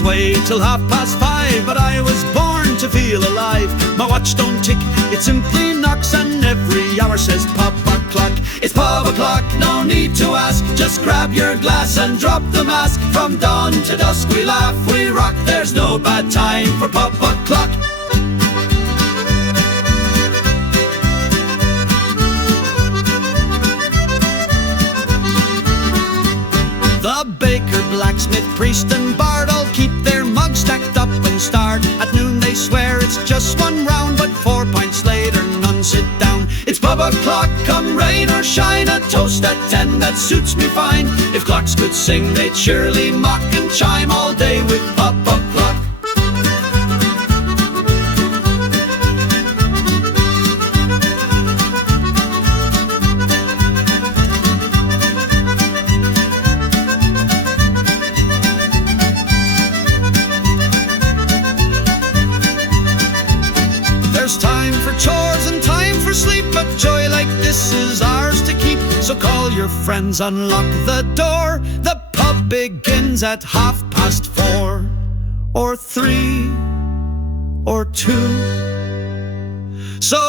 its way till 5:30, but I was born to feel alive. My watch don't tick, it simply knocks, and every hour says pop o'clock. It's pub o'clock, no need to ask, just grab your glass and drop the mask. From dawn to dusk we laugh, we rock, there's no bad time for pub o'clock. The baker, blacksmith, priest and bard all keep their mugs stacked up and starred. At noon they swear it's just one round, but 4 pints later none sit down. It's pub o'clock, come rain or shine, a toast at 10 that suits me fine. If clocks could sing they'd surely mock and chime all day with pub o'clock. Time for chores and time for sleep, but joy like this is ours to keep. So call your friends, unlock the door. The pub begins at 4:30, or 3, or 2. So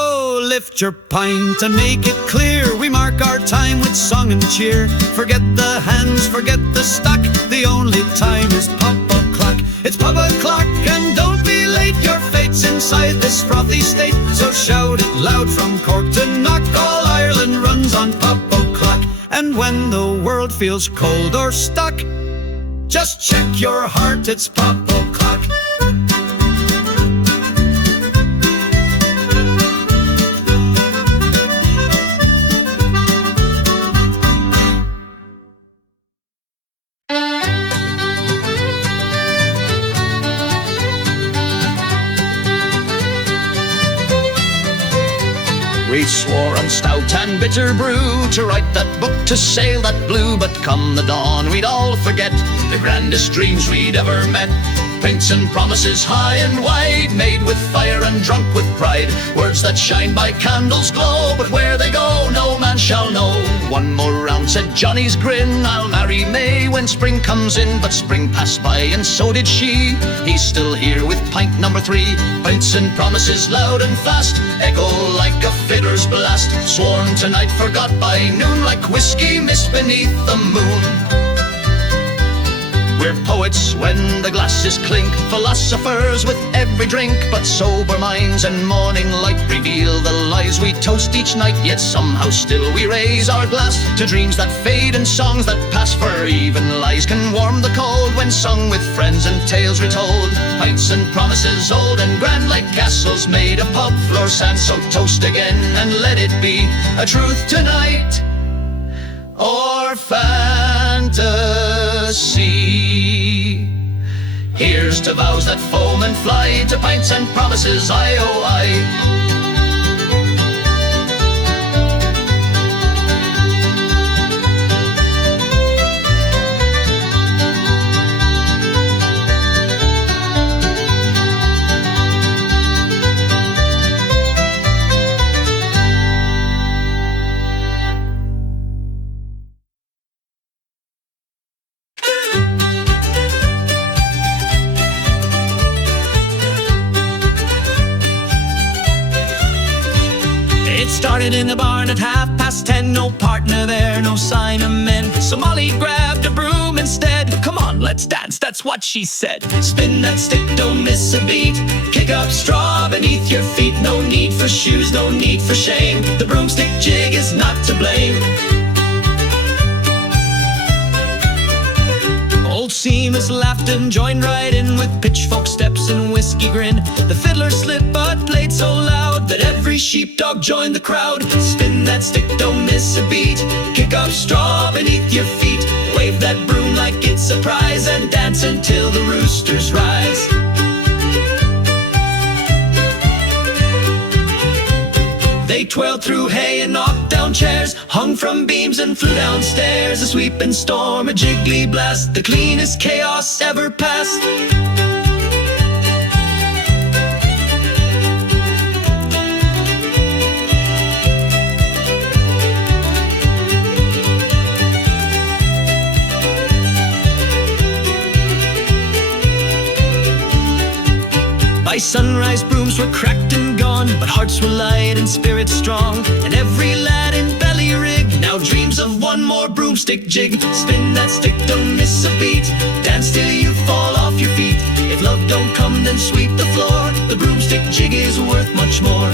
lift your pint and make it clear, we mark our time with song and cheer. Forget the hands, forget the stock, the only time is pub o'clock. It's pub o'clock and don't be late, your fate's inside this frothy state. So shout it loud from Cork to Knock, all Ireland runs on pub o'clock. And when the world feels cold or stuck, just check your heart, it's pub o'clock. We swore on stout and bitter brew to write that book, to sail that blue. But come the dawn, we'd all forget the grandest dreams we'd ever met. Pints and promises high and wide, made with fire and drunk with pride. Words that shine by candles glow, but where they go no man shall know. One more round, said Johnny's grin, I'll marry May when spring comes in. But spring passed by and so did she. He's still here with pint number 3. Pints and promises loud and fast, echo like a fiddler's blast. Sworn tonight, forgot by noon, like whiskey mist beneath the moon. We're poets when the glasses clink, philosophers with every drink. But sober minds and morning light reveal the lies we toast each night. Yet somehow still we raise our glass to dreams that fade and songs that pass. For even lies can warm the cold when sung with friends and tales retold. Pints and promises old and grand, like castles made of pub floor sand. So toast again and let it be a truth tonight, or fantasy. Here's to vows that foam and fly, to pints and promises, aye, oh, aye. Started in the barn at 10:30, no partner there, no sign of men. So Molly grabbed a broom instead. Come on, let's dance, that's what she said. Spin that stick, don't miss a beat. Kick up straw beneath your feet. No need for shoes, no need for shame. The broomstick jig is not to blame. Old Seamus laughed and joined right in with pitchfork steps and whiskey grin. The fiddler slit but played so loud that every sheepdog joined the crowd. Spin that stick, don't miss a beat. Kick up straw beneath your feet. Wave that broom like it's a prize, and dance until the roosters rise. They twirled through hay and knocked down chairs, hung from beams and flew downstairs. A sweeping storm, a jiggly blast, the cleanest chaos ever passed. arms were cracked and gone, but hearts were light and spirits strong. And every lad in Ballyrig now dreams of one more broomstick jig. Spin that stick, don't miss a beat. Dance till you fall off your feet. If love don't come, then sweep the floor. The broomstick jig is worth much more.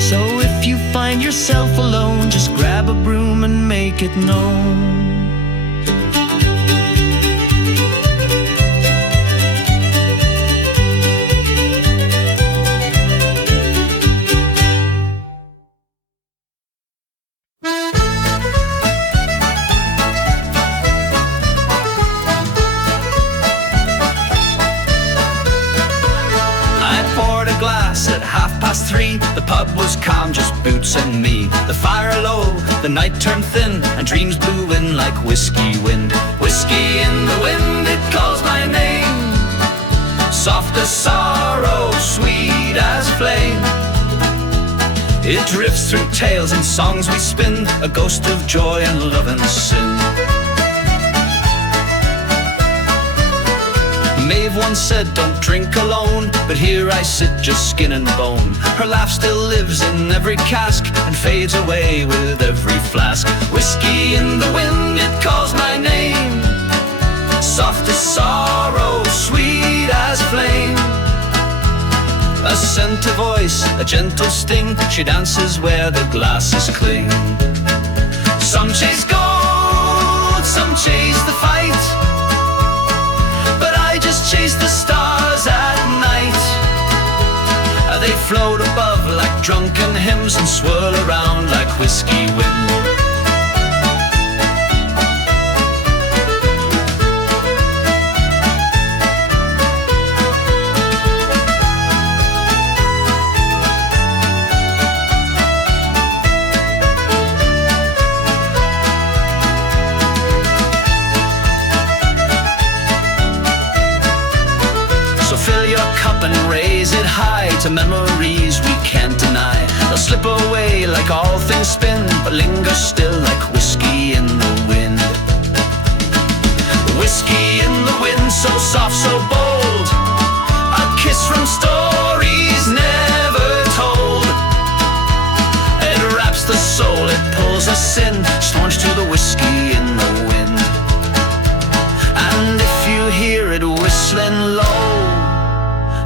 So if you find yourself alone, just grab a broom and make it known. At 3:30, the pub was calm, just Boots and me. The fire low, the night turned thin, and dreams blew in like whiskey wind. Whiskey in the wind, it calls my name. Soft as sorrow, sweet as flame. It drifts through tales and songs we spin, a ghost of joy and love and sin. Maeve once said, don't drink alone, but here I sit just skin and bone. Her laugh still lives in every cask and fades away with every flask. Whiskey in the wind, it calls my name. Soft as sorrow, sweet as flame. A scent, a voice, a gentle sting, she dances where the glasses cling. Some chase gold, some chase the fight, just chase the stars at night. They float above like drunken hymns and swirl around like whiskey wind. Raise it high to memories we can't deny. They'll slip away like all things spin, but linger still like whiskey in the wind. Whiskey in the wind, so soft, so bold. A kiss from stories never told. It wraps the soul, it pulls us in, staunch to the whiskey in the wind. And if you hear it whistling low,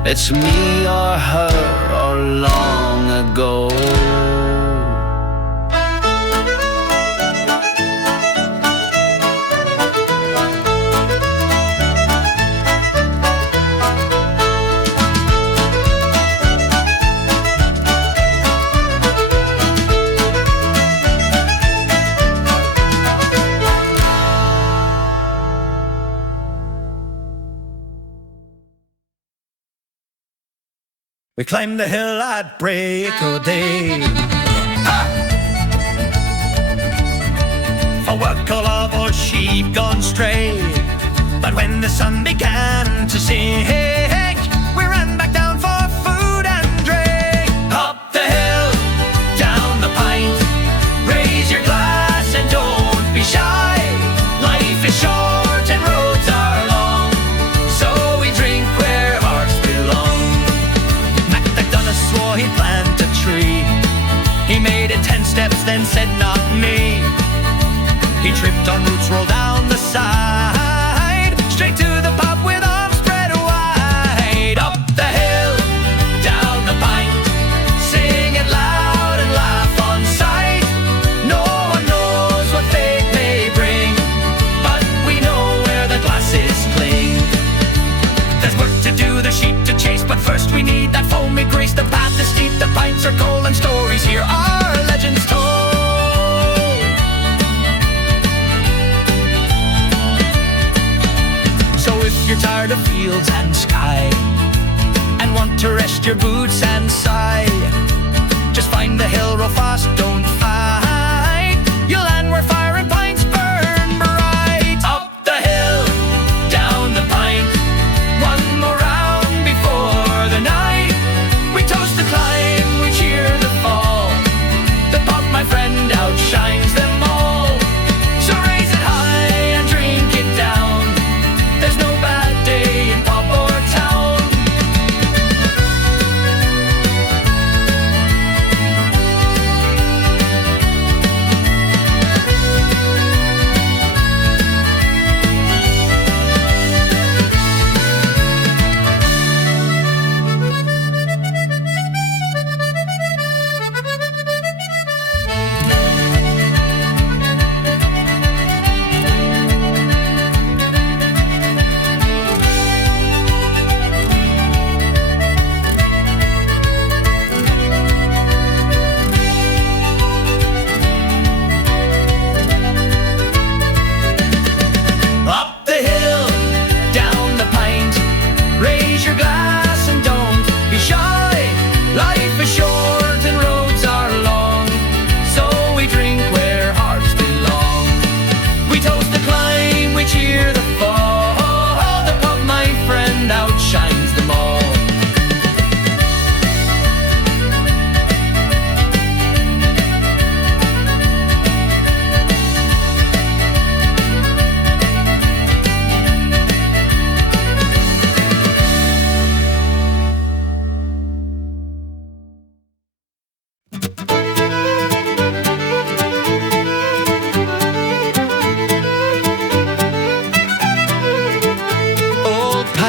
it's me or her or long ago. We climbed the hill at break of day. Ha! For work all of our sheep gone stray. But when the sun began to sink, we ran back down for food and drink. Up the hill, down the Pint, raise your glass and don't be shy. Life is short and roads are long, so we drink where hearts belong. Swore he'd plant a tree. He made it 10 steps, then said, not me. He tripped on roots, rolled down the side, straight to the pub with arms spread wide. Up the hill, down the Pint, sing it loud and laugh on sight. No one knows what fate may bring, but we know where the glasses cling. There's work to do, there's sheep to chase, but first we need that foamy grace. The path is steep, the pints are cold, and stories here are legends told. So if you're tired of fields and sky and want to rest your boots and sigh, just find the hill, row fast, don't fight. You'll land where fire and pints burn bright. Up the hill, down the Pint, one more round before the night. We toast the climb, we cheer the fall. The pub, my friend, outshines them all. So raise it high. we cheer the fall. The pub, my friend, outshines them all.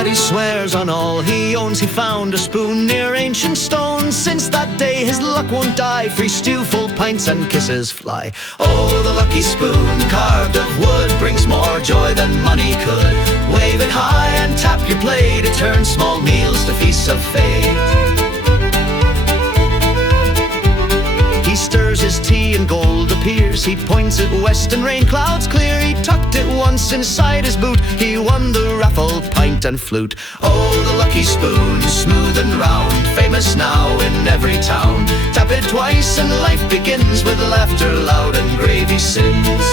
He swears on all he owns. He found a spoon near ancient stones. Since that day his luck won't die. Free stew, full pints and kisses fly. Oh, the lucky spoon carved of wood brings more joy than money could. Wave it high and tap your plate. It turns small meals to feasts of fate. He stirs his tea and gold appears. He points it west and rain clouds clear. He tucked it once inside his boot. He won the raffle, pint and flute. Oh, the lucky spoon, smooth and round, famous now in every town. Tap it twice and life begins with laughter loud and gravy sins.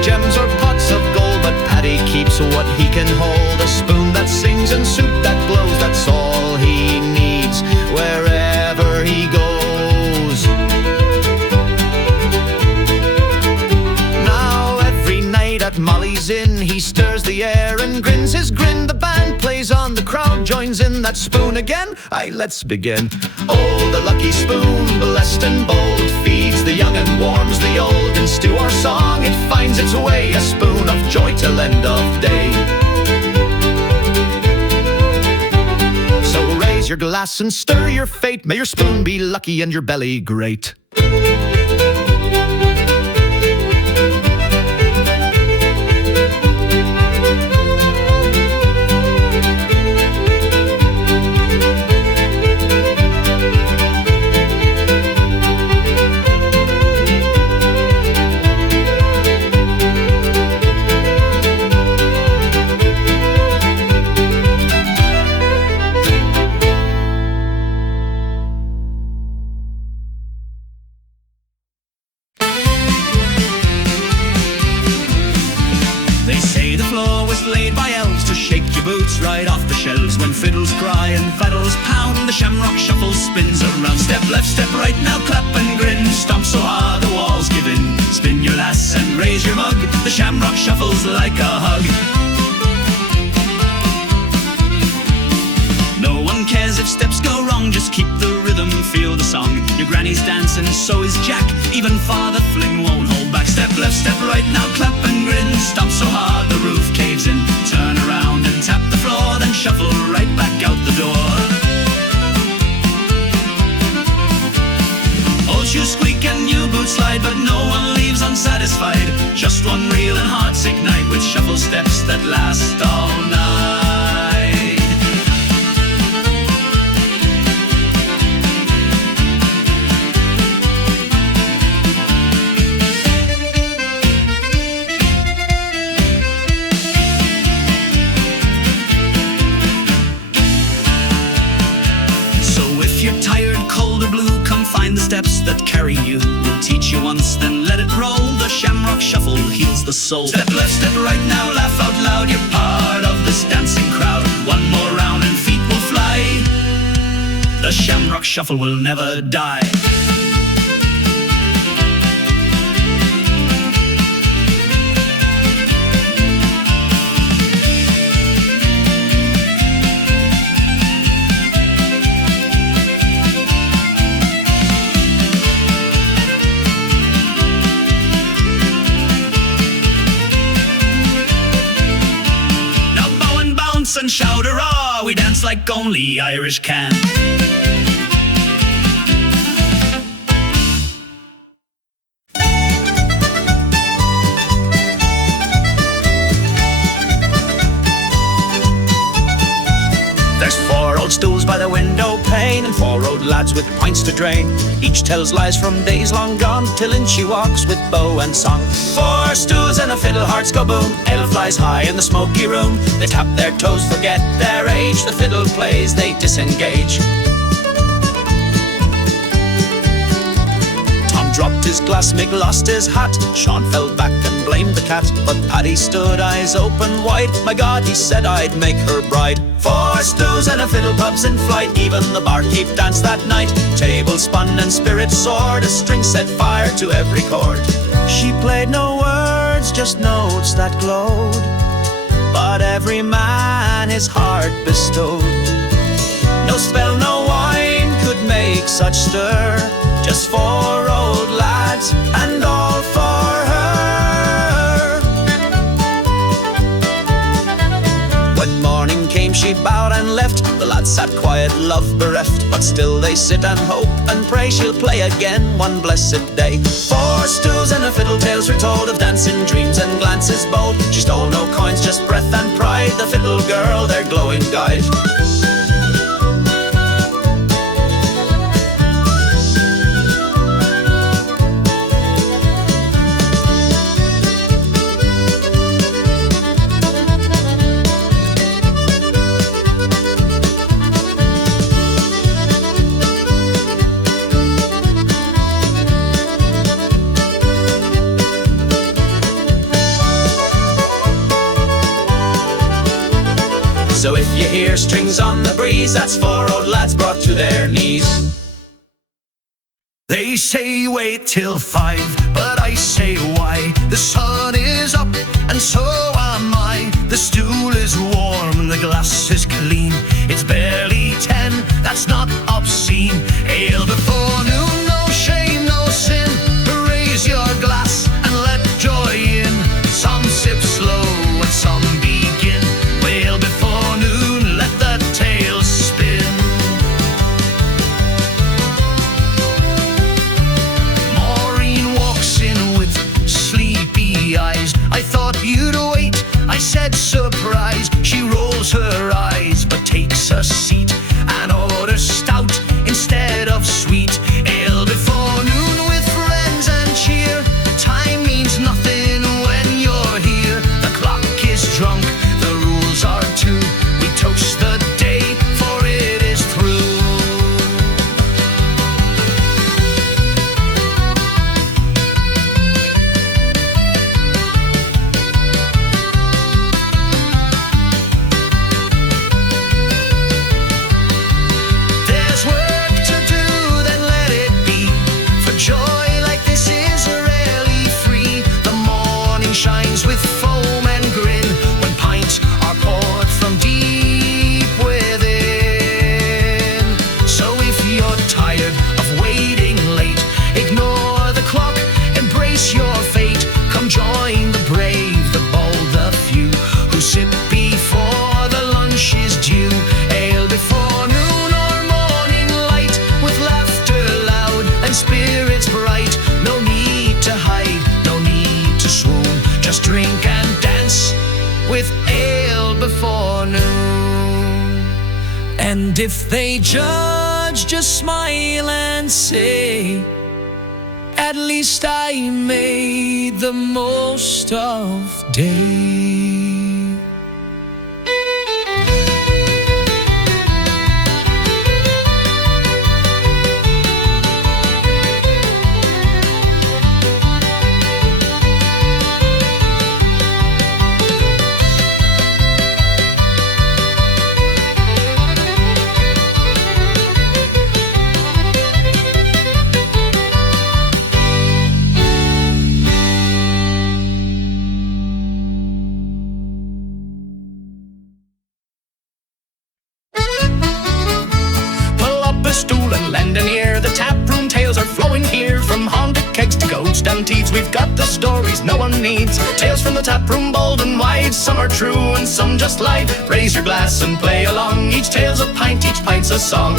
Gems or pots of gold, but Paddy keeps what he can hold. A spoon that sings and soup that blows, that's all he needs wherever he goes. Now every night at Molly's Inn he stirs the air and grins his grin. The band plays on, the crowd joins in. That spoon again? Aye, let's begin. Oh, the lucky spoon, blessed and bold, feeds the young and warms the old. In stew or song it finds its way, a spoon of joy till end of day. So raise your glass and stir your fate. May your spoon be lucky and your belly great. Right off the shelves when fiddles cry and fiddles pound. The Shamrock Shuffle spins around. Step left, step right, now clap and grin. Stomp so hard the walls give in. Spin your lass and raise your mug. The Shamrock Shuffle's like a hug. No one cares if steps go wrong, just keep the rhythm, feel the song. Your granny's dancing, so is Jack. Even Father Flynn won't hold back. Step left, step right, now clap and grin. Stomp so hard the roof caves in. Turn around and tap the floor, then shuffle right back out the door. Old shoes squeak and new boots slide, but no one leaves unsatisfied. Just one real and heartsick night with shuffle steps that last all night. Find the steps that carry you. We'll teach you once, then let it roll. The Shamrock Shuffle heals the soul. Step left, step right, now laugh out loud. You're part of this dancing crowd. One more round and feet will fly. The Shamrock Shuffle will never die. And shout hurrah, we dance like only Irish can. There's 4 old stools by the window pane and 4 4-road lads with pints to drain. Each tells lies from days long gone, till in she walks with bow and song. 4 stools and a fiddle, hearts go boom. Ale flies high in the smoky room. They tap their toes, forget their age. The fiddle plays, they disengage. Dropped his glass, Mick lost his hat. Sean fell back and blamed the cat. But Paddy stood eyes open wide. My God, he said I'd make her bride. 4 stools and a fiddle, pubs in flight. Even the barkeep danced that night. Tables spun and spirits soared. A string set fire to every chord. She played no words, just notes that glowed. But every man his heart bestowed. No spell, no wine could make such stir. Just 4 old lads, and all for her. When morning came, she bowed and left. The lads sat quiet, love bereft. But still they sit and hope and pray she'll play again one blessed day. 4 stools and a fiddle, tales were told of dancing dreams and glances bold. She stole no coins, just breath and pride. The fiddle girl, their glowing guide. So if you hear strings on the breeze, that's 4 old lads brought to their knees. They say wait till 5, but I say why? The sun is up and so am I. The stool is warm, the glass is clean. It's barely 10, that's not obscene. Ale before noon, no shame, no sin. Raise your glass and let joy in. Some sip slow and some begin. Ale before noon, let the tales spin. Maureen walks in with sleepy eyes. I thought you'd wait, I said surprised. She rolls her eyes but takes a seat and orders stout instead of sweet. Ale before noon with friends and cheer. Time means nothing when you're here. The clock is drunk, the rules are two. We toast the day, for it is through. There's work to do, then let it be. For joy like this is rarely free. The morning shines with foam and grin when pints are poured from deep within. So if you're tired of waiting late, ignore the clock, embrace your fate. Come join the brave, the bold, the few who sip before the lunch is due. Ale before noon or morning light, with laughter loud and spirits bright. No need to hide, no need to swoon. Just drink and dance with ale before noon. And if they judge, just smile and say, at least I made the most of day. Pull up a stool and lend an ear. The taproom tales are flowing here. From haunted kegs to ghost antiques, we've got the stories no one needs. Tales from the taproom, bold and wide. Some are true and some just lie. Raise your glass and play along. Each tale's a pint, each pint's a song.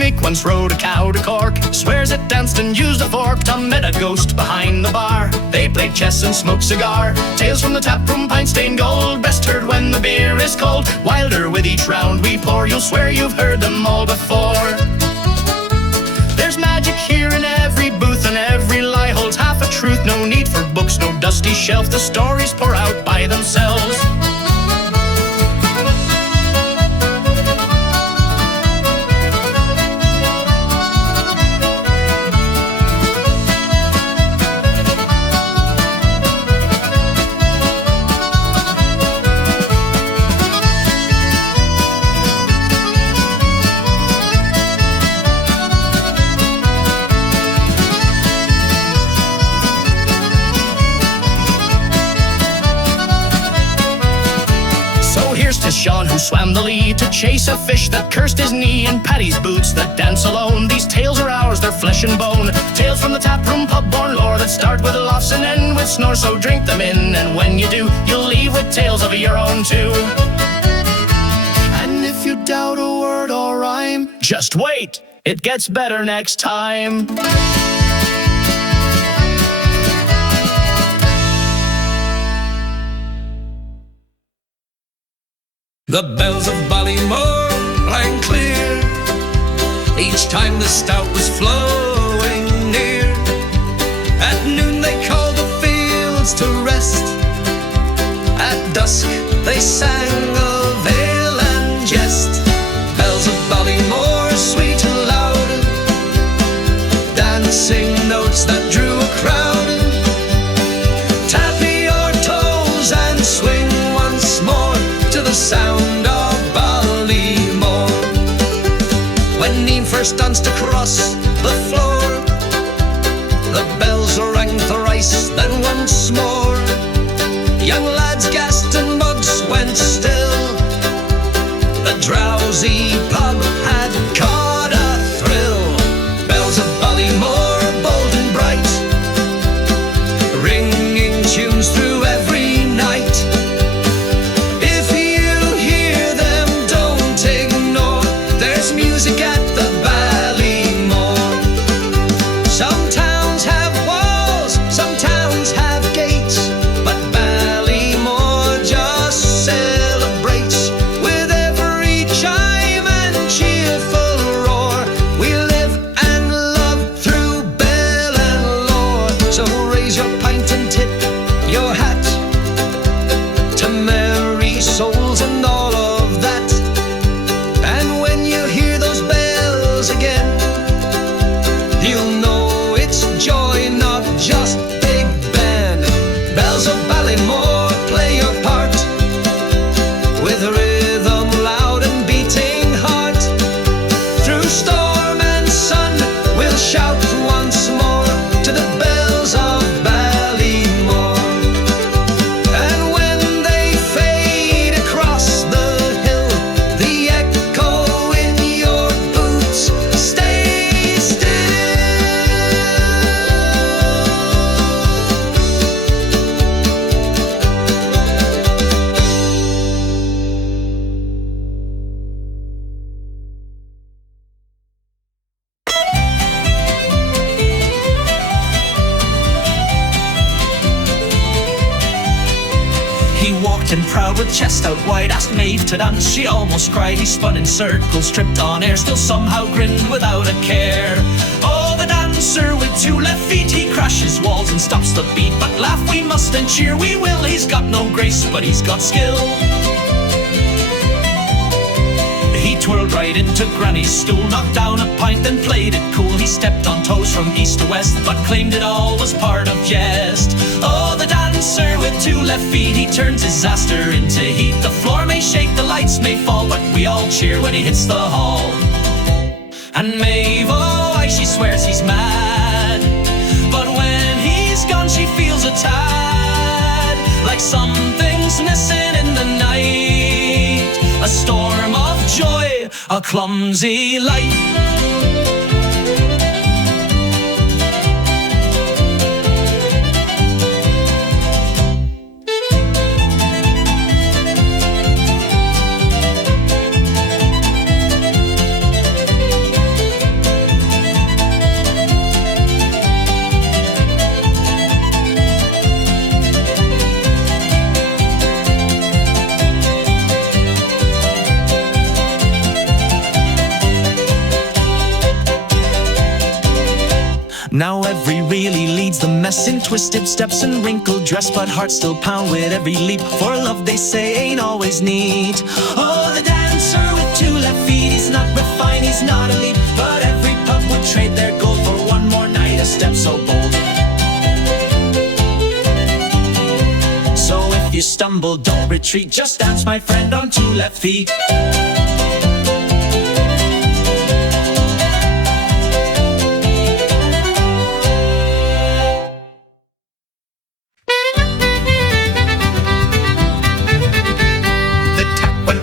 Mick once rode a cow to Cork. Swears it danced and used a fork. Tom met a ghost behind the bar. They played chess and smoked cigar. Tales from the taproom, pint stained gold. Best heard when the beer is cold. Wilder with each round we pour. You'll swear you've heard them all before. There's magic here in every booth, and every lie holds half a truth. No need for books, no dusty shelf. The stories pour out by themselves. Sean who swam the Lee to chase a fish that cursed his knee, and Paddy's boots that dance alone. These tales are ours, they're flesh and bone. Tales from the taproom pub-born lore that start with laughs and end with snores. So drink them in, and when you do, you'll leave with tales of your own too. And if you doubt a word or rhyme, just wait, it gets better next time. The bells of Ballymore rang clear each time the stout was flowing near. At noon they called the fields to rest. At dusk they sang of ale and jest. Bells of Ballymore, sweet and loud, dancing notes that drew a crowd. Tap your toes and swing once more to the sound of Ballymore. When Neen first danced across the floor, the bells rang thrice, then once more. Young lads gasped and mugs went still. The drowsy pub had caught a thrill. Bells of Ballymore, bold and bright, ringing tunes through every night. Music at the Ballymore. Some towns have walls, some towns have gates, but Ballymore just celebrates with every chime and cheerful roar. We live and love through bell and lore. So raise your pint and tip your hat to merry souls and all of that. And when you hear those bells again, you'll know it's joy, not just big band. Bells of Ballymore, play your part with rhythm loud and beating heart. Through storm and sun, we'll shout once more to the bells of Ballymore. And when they fade across the hill, the echo in your boots stay still. He walked in proud with chest out wide, asked Maeve to dance, she almost cried. He spun in circles, tripped on air, still somehow grinned without a care. Oh, the dancer with two left feet, he crashes walls and stops the beat. But laugh we must and cheer we will, he's got no grace but he's got skill. He twirled right into Granny's stool, knocked down a pint, then played it cool. He stepped on toes from east to west, but claimed it all was part of jest. Oh, the dancer with two left feet, he turns disaster into heat. The floor may shake, the lights may fall, but we all cheer when he hits the hall. And Maeve, oh, aye, she swears he's mad, but when he's gone she feels a tad like something's missing in the night. A storm of joy, a clumsy light. mess in twisted steps and wrinkled dress, but hearts still pound with every leap, for love they say ain't always neat. Oh, the dancer with 2 left feet, he's not refined, he's not elite, but every pub would trade their gold for one more night, a step so bold. So if you stumble, don't retreat, just dance, my friend, on 2 left feet.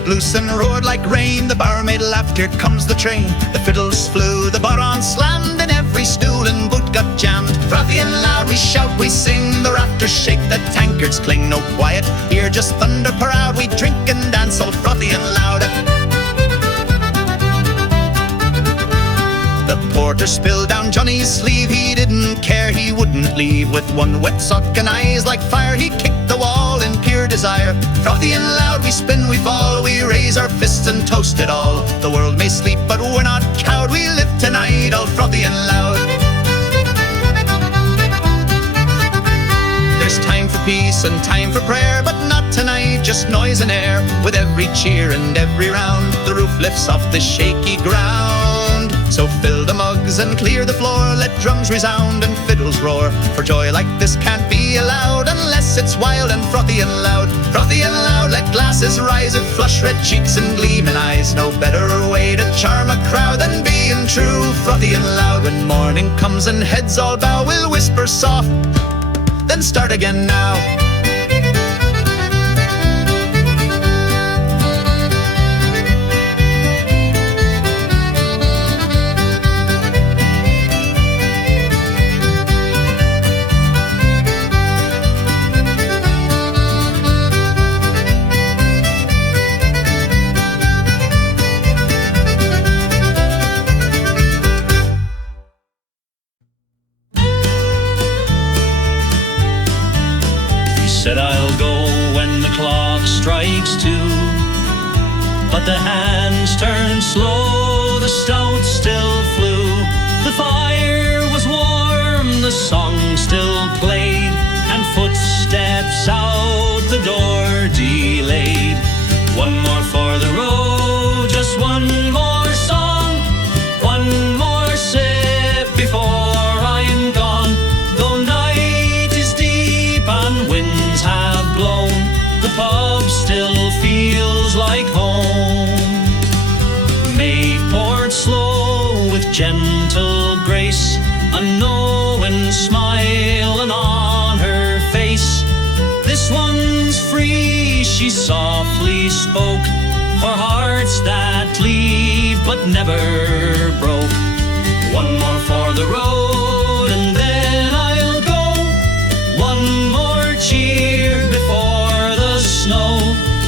Loose and roared like rain, the barmaid laughed, here comes the train. The fiddles flew, the bodhrán slammed, and every stool and boot got jammed. Frothy and loud, we shout, we sing, the rafters shake, the tankards cling. No quiet, here just thunder pour out, we drink and dance all frothy and loud. The porter spilled down Johnny's sleeve, he didn't care, he wouldn't leave. With one wet sock and eyes like fire, he kicked the wall in pure desire. Frothy and loud, we spin, we fall, we raise our fists and toast it all. The world may sleep, but we're not cowed, we live tonight, all frothy and loud. There's time for peace and time for prayer, but not tonight, just noise and air. With every cheer and every round, the roof lifts off the shaky ground. So fill the mugs and clear the floor, let drums resound and fiddles roar, for joy like this can't be allowed unless it's wild and frothy and loud. Frothy and loud, let glasses rise and flush red cheeks and gleaming eyes. No better way to charm a crowd than being true, frothy and loud. When morning comes and heads all bow, we'll whisper soft, then start again now. Said I'll go when the clock strikes 2, but the hands turned slow, the stout still flew. The fire was warm, the song still played, and footsteps out the door delayed. One more for the road, just one more song, one more sip before I'm gone. Though night is deep and winds have blown, the pub still feels like home. Maid poured slow with gentle grace, a knowing smile and on her face. This one's free, she softly spoke, for hearts that leave but never broke. One more for the road and then I'll go, one more cheer before the snow.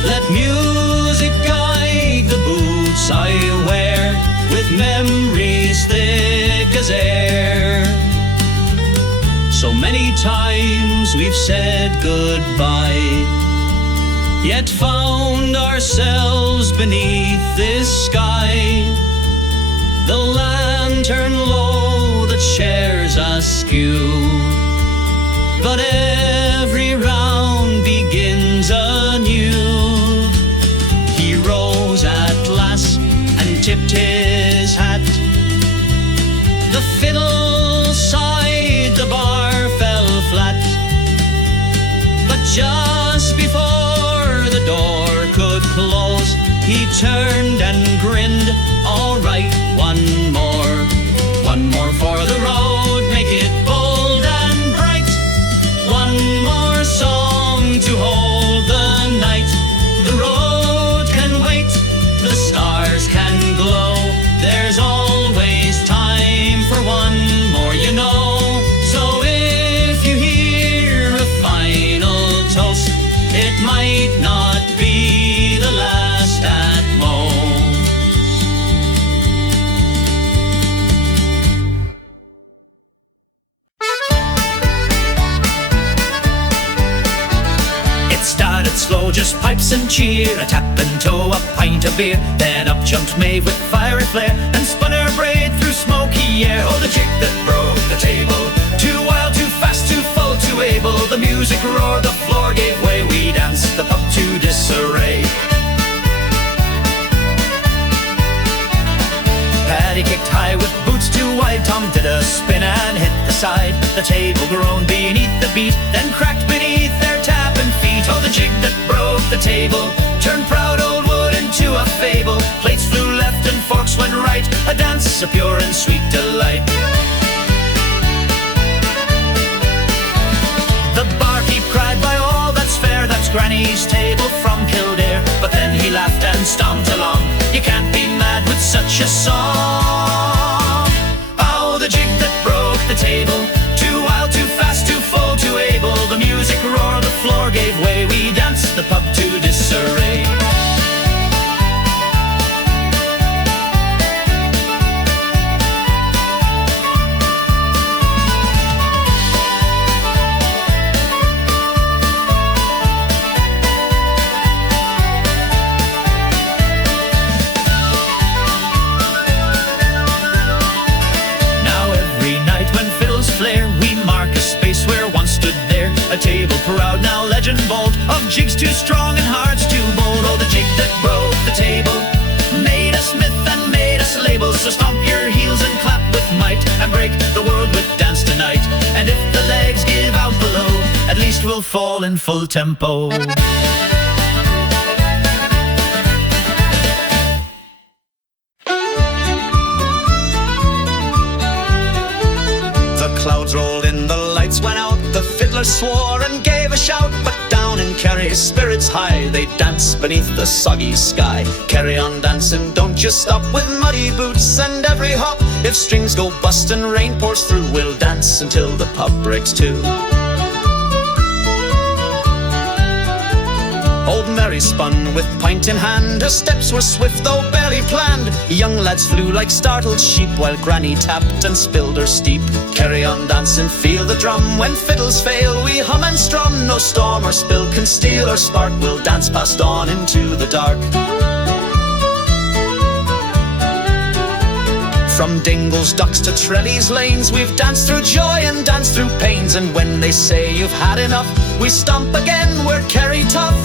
Let music guide the boots I wear, with memories thick as air. So many times we've said goodbye, yet found ourselves beneath this sky. The lantern low that shares us skew, but every round begins anew. He rose at last and tipped his hat. The fiddle sighed, the bar fell flat, but just before the door could close, he turned and grinned. All right, one more for the road, make it bold and bright. One more song to hold the night. The road can wait, the stars can glow, there's always time for one more, you know. So if you hear a final toast, it might not be the last at most. It started slow, just pipes and cheer, a tap and toe, a pint of beer. Then up jumped Maeve with fiery flair and spun her braid through smoky air. Oh, the jig that broke the table, too wild, too fast, too to able, the music roared, the floor gave way, we danced the pub to disarray. Paddy kicked high with boots too wide, Tom did a spin and hit the side. The table groaned beneath the beat, then cracked beneath their tapping feet. Oh, the jig that broke the table turned proud old wood into a fable. Plates flew left and forks went right, a dance of pure and sweet delight. The barkeep cried, by all that's fair, that's Granny's table from Kildare. But then he laughed and stomped along, you can't be mad with such a song. Oh, the jig that broke the table, too wild, too fast, too full, too able. The music roared, the floor gave way, we danced the pub to disarray. A table proud, now legend bold, of jigs too strong and hearts too bold. Oh, the jig that broke the table made us myth and made us labels. So stomp your heels and clap with might, and break the world with dance tonight. And if the legs give out below, at least we'll fall in full tempo. The clouds rolled in, the lights went out, the fiddler swore and gave a shout. But down in Kerry, spirits high, they dance beneath the soggy sky. Carry on dancing, don't you stop, with muddy boots and every hop. If strings go bust and rain pours through, we'll dance until the pub breaks too. Old Mary spun with pint in hand, her steps were swift though barely planned. Young lads flew like startled sheep, while Granny tapped and spilled her steep. Carry on dancing, feel the drum, when fiddles fail we hum and strum. No storm or spill can steal or spark, we'll dance past dawn into the dark. From Dingles, Docks to Trellies lanes, we've danced through joy and danced through pains. And when they say you've had enough, we stomp again, we're Kerry tough.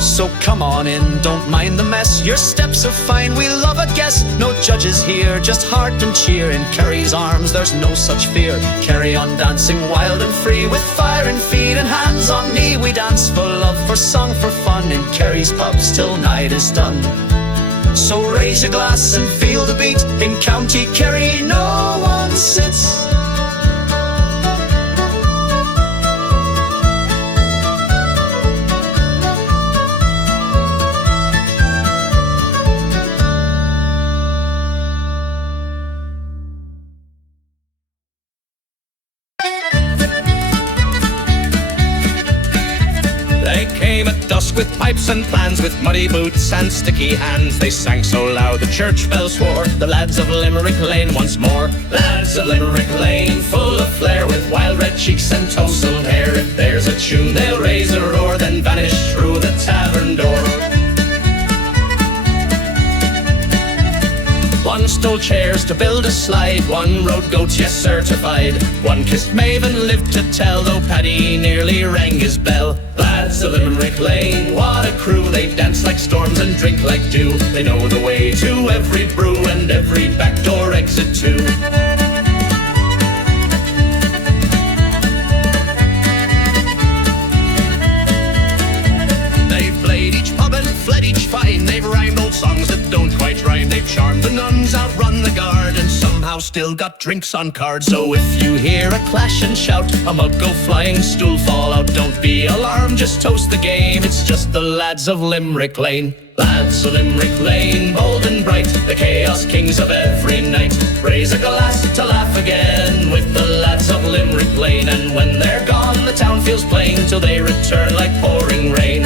So come on in, don't mind the mess, your steps are fine, we love a guest. No judges here, just heart and cheer. In Kerry's arms there's no such fear. Carry on dancing wild and free, with fire in feet and hands on knee. We dance for love, for song, for fun, in Kerry's pubs till night is done. So raise a glass and feel the beat, in County Kerry no one sits. With pipes and plans, with muddy boots and sticky hands, they sang so loud the church bells swore. The lads of Limerick Lane once more. Lads of Limerick Lane, full of flair, with wild red cheeks and tousled hair. If there's a tune they'll raise a roar, then vanish through the tavern door. One stole chairs to build a slide, one rode goats, yes certified. One kissed Maeve and lived to tell, though Paddy nearly rang his bell. Lads of Limerick Lane, what a crew, they dance like storms and drink like dew. They know the way to every brew and every back door exit too. They've played each pub and fled each fine, they've rhymed old songs that don't quite rhyme. They've charmed the nuns, outrun the guard, and somehow still got drinks on card. So if you hear a clash and shout, a mug go flying, stool fall out, don't be alarmed, just toast the game. It's just the lads of Limerick Lane. Lads of Limerick Lane, bold and bright, the chaos kings of every night. Raise a glass to laugh again with the lads of Limerick Lane. And when they're gone, the town feels plain till they return like pouring rain.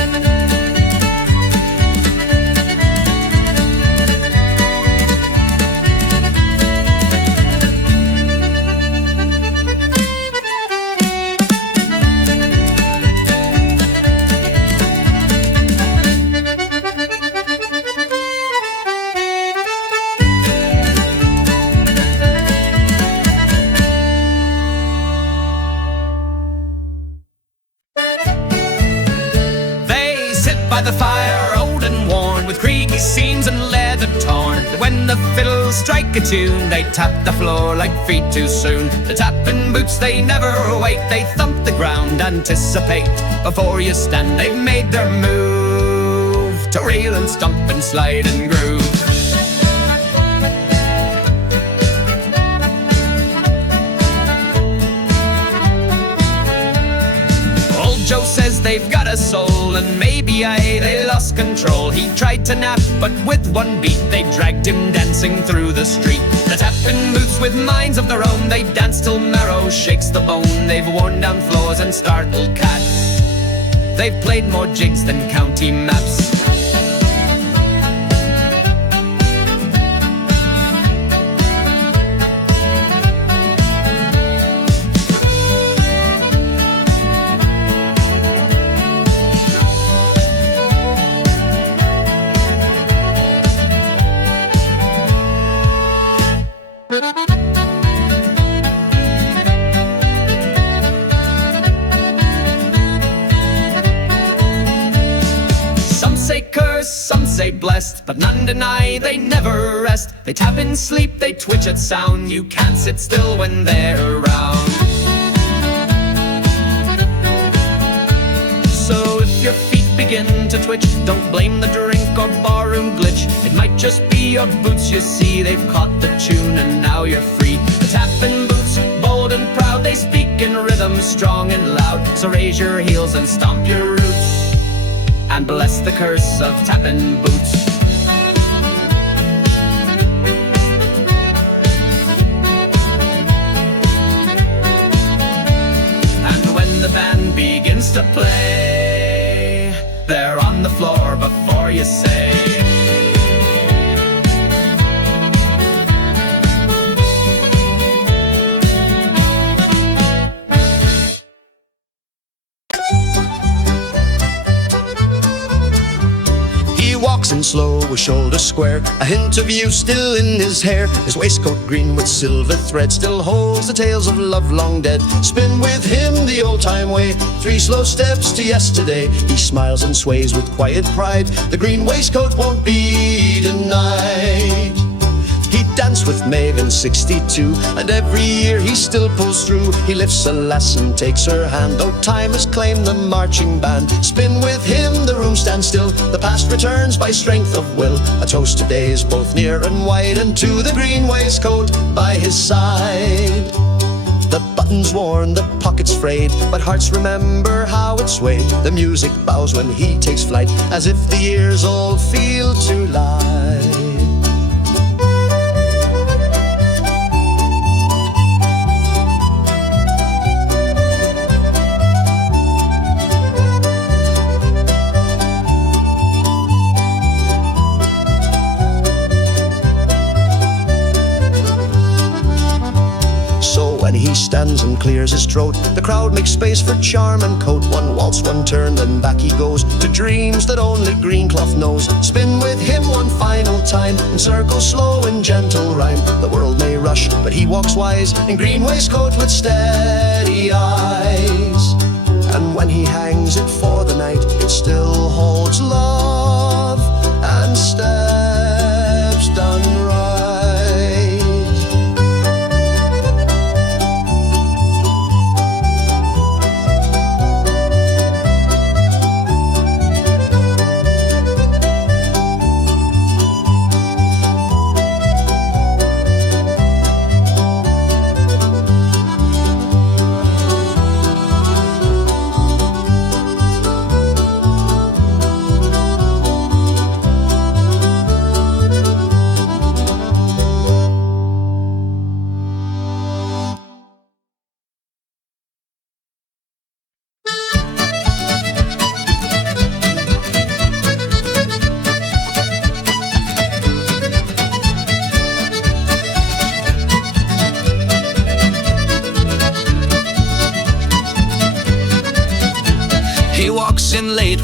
by the fire, old and worn, with creaky seams and leather torn. When the fiddles strike a tune, they tap the floor like feet too soon. The tapping boots, they never wait, they thump the ground, anticipate. Before you stand, they've made their move to reel and stomp and slide and groove. Joe says they've got a soul, and maybe they lost control. He tried to nap, but with one beat they dragged him dancing through the street. The tapping boots with minds of their own, they dance till marrow shakes the bone. They've worn down floors and startled cats. They've played more jigs than county maps. Some say blessed, but none deny they never rest. They tap in sleep, they twitch at sound. You can't sit still when they're around. So if your feet begin to twitch, don't blame the drink or barroom glitch. It might just be your boots, you see. They've caught the tune and now you're free. The tapping boots, bold and proud, they speak in rhythm, strong and loud. So raise your heels and stomp your roots, and bless the curse of tapping boots. And when the band begins to play, they're on the floor before you say. Walks slow with shoulders square, a hint of youth still in his hair. His waistcoat green with silver thread still holds the tales of love long dead. Spin with him the old-time way, 3 slow steps to yesterday. He smiles and sways with quiet pride, the green waistcoat won't be denied. He danced with Maeve in 62, and every year he still pulls through. He lifts a lass and takes her hand, though time has claimed the marching band. Spin with him, the room stands still, the past returns by strength of will. A toast to days both near and wide, and to the green waistcoat by his side. The buttons worn, the pockets frayed, but hearts remember how it swayed. The music bows when he takes flight, as if the years all feel to lie. When he stands and clears his throat, the crowd makes space for charm and coat. One waltz, one turn, then back he goes to dreams that only Greencloth knows. Spin with him one final time, and circle slow in gentle rhyme. The world may rush, but he walks wise, in green waistcoat with steady eyes. And when he hangs it for the night, it still holds love and steps done right.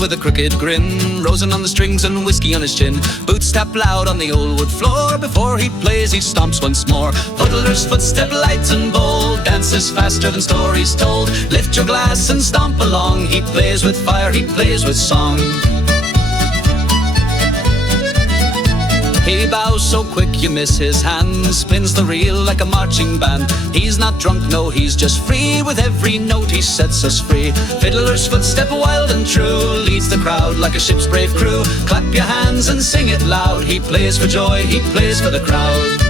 With a crooked grin, rosin on the strings and whiskey on his chin. Boots tap loud on the old wood floor. Before he plays, he stomps once more. Fiddler's footstep light and bold, dances faster than stories told. Lift your glass and stomp along. He plays with fire, he plays with song. He bows so quick you miss his hand, spins the reel like a marching band. He's not drunk, no, he's just free. With every note he sets us free. Fiddler's footstep wild and true leads the crowd like a ship's brave crew. Clap your hands and sing it loud. He plays for joy, he plays for the crowd.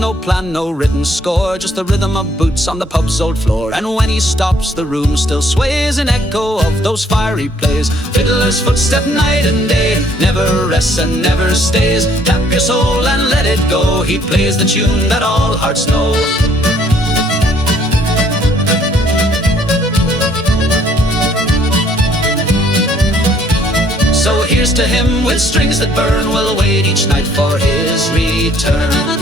No plan, no written score, just the rhythm of boots on the pub's old floor. And when he stops, the room still sways in echo of those fiery plays. Fiddler's footstep night and day, never rests and never stays. Tap your soul and let it go. He plays the tune that all hearts know. So here's to him with strings that burn. We'll wait each night for his return.